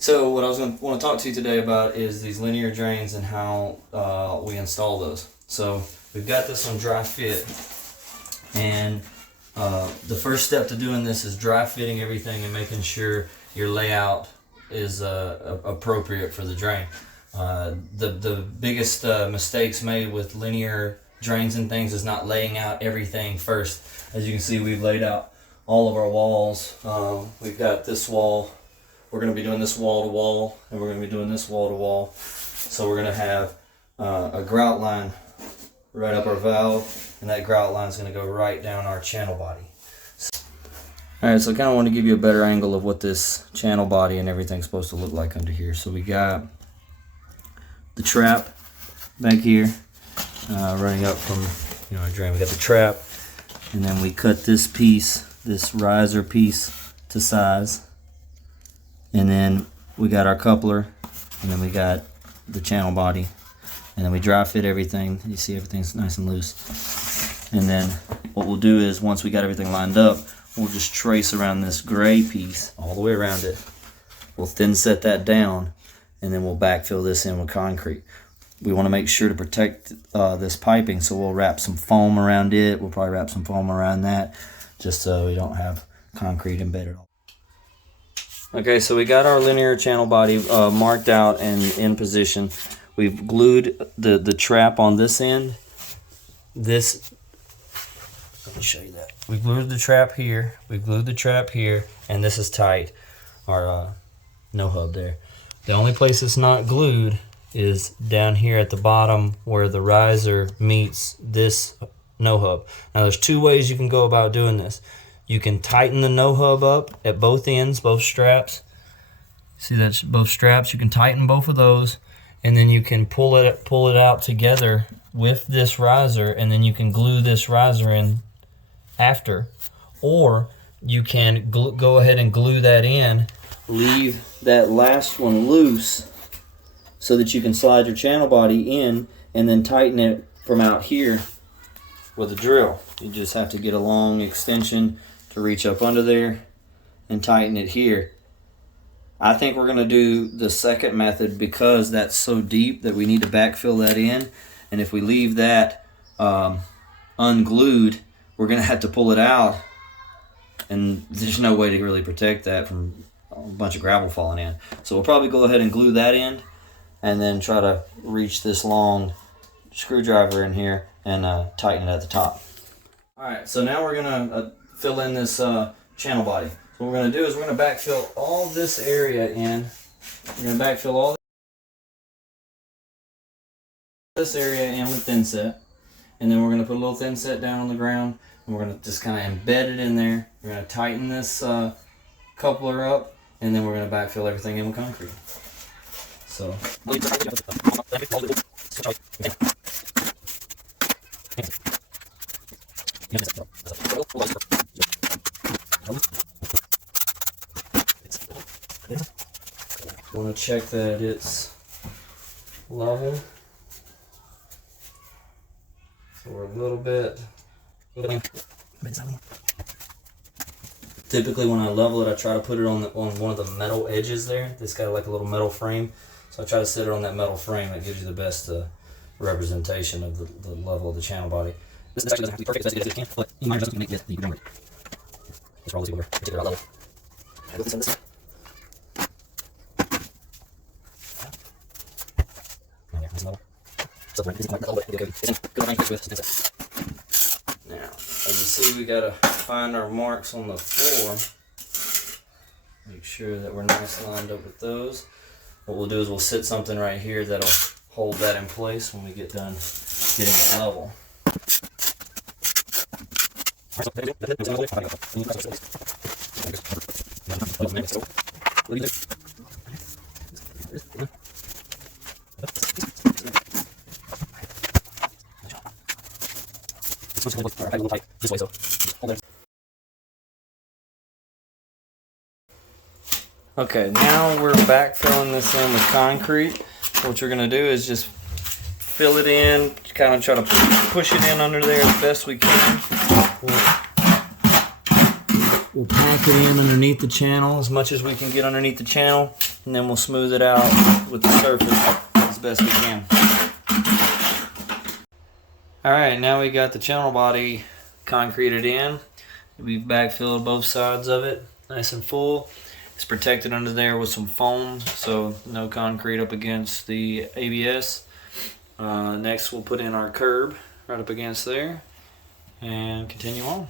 So what I was going to want to talk to you today about is these linear drains and how we install those. So we've got this on dry fit, and the first step to doing this is dry fitting everything and making sure your layout is appropriate for the drain. The biggest mistakes made with linear drains and things is not laying out everything first. As you can see, we've laid out all of our walls. We've got this wall. We're going to be doing this wall to wall, and we're going to be doing this wall to wall. So we're going to have a grout line right up our valve, and that grout line is going to go right down our channel body. Alright, so I kind of want to give you a better angle of what this channel body and everything's supposed to look like under here. So we got the trap back here, running up from our drain. We got the trap, and then we cut this piece, this riser piece, to size. And then we got our coupler, and then we got the channel body, and then we dry fit everything. You see everything's nice and loose. And then what we'll do is, once we got everything lined up, we'll just trace around this gray piece all the way around it. We'll thin set that down, and then we'll backfill this in with concrete. We want to make sure to protect this piping, so we'll wrap some foam around it. We'll probably wrap some foam around that, just so we don't have concrete embedded. Okay, so we got our linear channel body marked out and in position. We've glued the trap on this end. Let me show you that. We glued the trap here. We glued the trap here, and this is tight. Our no hub there. The only place it's not glued is down here at the bottom where the riser meets this no hub. Now there's two ways you can go about doing this. You can tighten the no hub up at both ends, both straps. See, that's both straps. You can tighten both of those, and then you can pull it out together with this riser, and then you can glue this riser in after. Or you can go ahead and glue that in, leave that last one loose so that you can slide your channel body in, and then tighten it from out here with a drill. You just have to get a long extension to reach up under there and tighten it here. I think we're going to do the second method because that's so deep that we need to backfill that in, and if we leave that unglued, we're going to have to pull it out, and there's no way to really protect that from a bunch of gravel falling in. So we'll probably go ahead and glue that in, and then try to reach this long screwdriver in here and tighten it at the top. Alright, so now we're going to fill in this channel body. So what we're going to do is we're going to backfill all this area in. We're going to backfill all this area in with thin set. And then we're going to put a little thin set down on the ground. And we're going to just kind of embed it in there. We're going to tighten this coupler up. And then we're going to backfill everything in with concrete. So. Want to check that it's level. So we're a little bit. Typically, when I level it, I try to put it on one of the metal edges there. It's got like a little metal frame, so I try to sit it on that metal frame. That gives you the best representation of the level of the channel body. This actually doesn't have to be perfect as it can, but in minor adjustments can make the ground work. Let's roll this over. Take it out level. I put this on this side. Yeah, nice level. So this is my level, but it'll be okay. It's in good range with. Now, as you see, we gotta find our marks on the floor. Make sure that we're nice lined up with those. What we'll do is we'll sit something right here that'll hold that in place when we get done getting it level. Okay, now we're backfilling this in with concrete. What you're going to do is just fill it in, kind of try to push it in under there as best we can. We'll pack it in underneath the channel as much as we can get underneath the channel. and then we'll smooth it out with the surface as best we can. Alright, now we got the channel body concreted in. We've backfilled both sides of it nice and full. It's protected under there with some foam, so no concrete up against the ABS. Next we'll put in our curb right up against there and continue on.